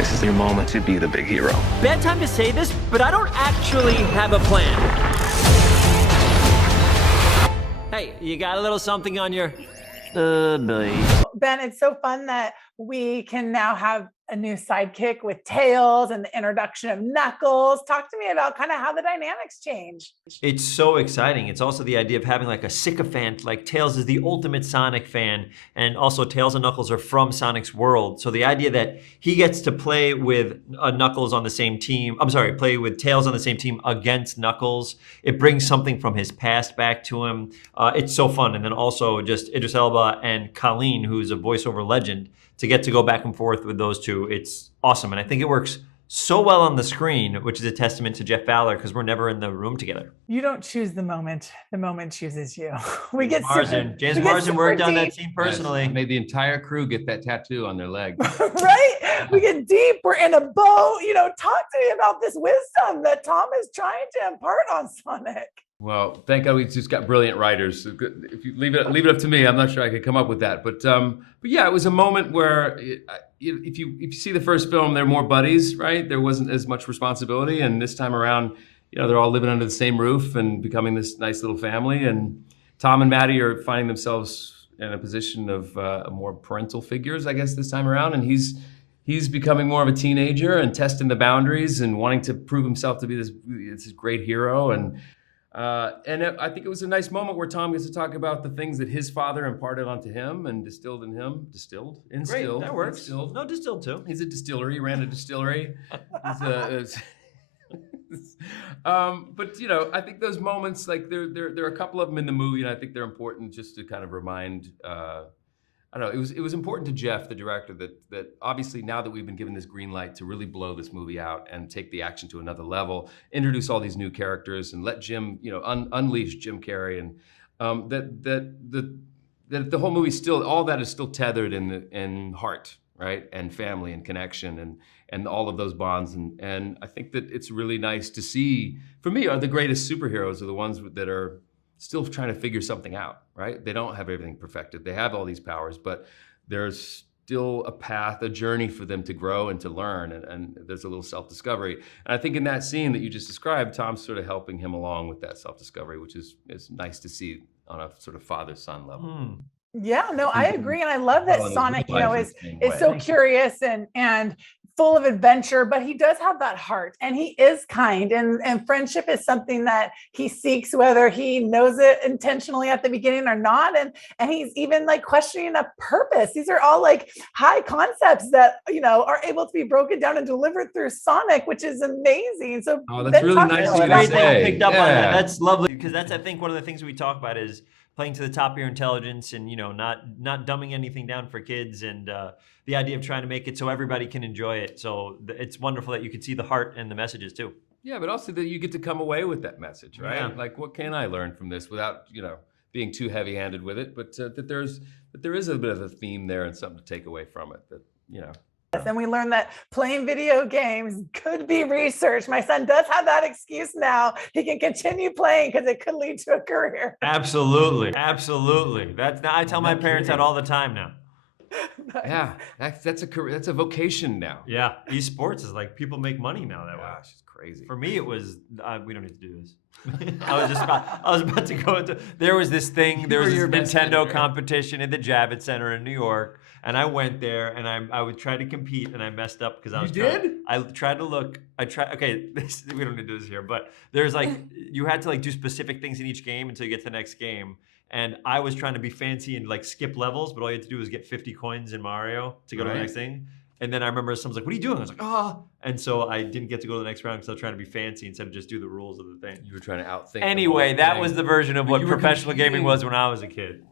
This is your moment to be the big hero. Bad time to say this, but I don't actually have a plan. Hey, you got a little something on your belly? Ben, it's so fun that we can now have a new sidekick with Tails and the introduction of Knuckles. Talk to me about kind of how the dynamics change. It's so exciting. It's also the idea of having like a sycophant, like Tails is the ultimate Sonic fan, and also Tails and Knuckles are from Sonic's world. So the idea that he gets to play with Knuckles on the same team, play with Tails on the same team against Knuckles, it brings something from his past back to him. It's so fun. And then also just Idris Elba and Colleen, who's a voiceover legend, to get to go back and forth with those two, it's awesome. And I think it works so well on the screen, which is a testament to Jeff Fowler, because we're never in the room together. You don't choose the moment chooses you. We get James Marsden worked on that scene personally. Yes, made the entire crew get that tattoo on their leg. Right? We get deep, we're in a boat. Talk to me about this wisdom that Tom is trying to impart on Sonic. Well, thank God we just got brilliant writers. If you leave it up to me, I'm not sure I could come up with that. But yeah, it was a moment where if you see the first film, they're more buddies, right? There wasn't as much responsibility, and this time around, they're all living under the same roof and becoming this nice little family. And Tom and Maddie are finding themselves in a position of more parental figures, I guess, this time around. And he's becoming more of a teenager and testing the boundaries and wanting to prove himself to be this great hero. And I think it was a nice moment where Tom gets to talk about the things that his father imparted onto him and instilled in him. Great, that works. Instilled. No, distilled too. He's a distillery, ran a distillery. But I think those moments, like there are a couple of them in the movie, and I think they're important just to kind of remind. I don't know. It was important to Jeff, the director, that obviously now that we've been given this green light to really blow this movie out and take the action to another level, introduce all these new characters, and let Jim, unleash Jim Carrey, and that the whole movie still, all that is still tethered in heart, right, and family and connection and all of those bonds, and I think that it's really nice to see. For me, the greatest superheroes are the ones that are still trying to figure something out, right? They don't have everything perfected. They have all these powers, but there's still a path, a journey for them to grow and to learn, and there's a little self-discovery. And I think in that scene that you just described, Tom's sort of helping him along with that self-discovery, which is nice to see on a sort of father-son level. Yeah, no, I agree. And I love that Sonic, is so curious and full of adventure, but he does have that heart and he is kind, and friendship is something that he seeks, whether he knows it intentionally at the beginning or not. And he's even like questioning a purpose. These are all like high concepts that, are able to be broken down and delivered through Sonic, which is amazing. So that's really nice of you to say. Picked up on that. That's lovely, because that's, I think, one of the things we talk about is playing to the top of your intelligence and, not dumbing anything down for kids, and the idea of trying to make it so everybody can enjoy it. So it's wonderful that you can see the heart and the messages too. Yeah, but also that you get to come away with that message, right? Yeah. Like, what can I learn from this without, being too heavy-handed with it? But that there is a bit of a theme there and something to take away from it that, And we learned that playing video games could be research. My son does have that excuse now. He can continue playing because it could lead to a career. Absolutely. I tell my parents that all the time now. Nice. Yeah, that's a career. That's a vocation now. Yeah, esports is like, people make money now that way. Gosh, it's crazy. For me, it was, we don't need to do this. I was about to go into, there was this Nintendo competition in the Javits Center in New York, and I went there and I would try to compete, and I messed up because okay, we don't need to do this here, but there's like, you had to like do specific things in each game until you get to the next game. And I was trying to be fancy and like skip levels, but all you had to do was get 50 coins in Mario to go to the next thing. And then I remember someone's like, "What are you doing?" I was like, "Oh." And so I didn't get to go to the next round because I was trying to be fancy instead of just do the rules of the thing. You were trying to outthink. Anyway, that was the version of what professional gaming was when I was a kid.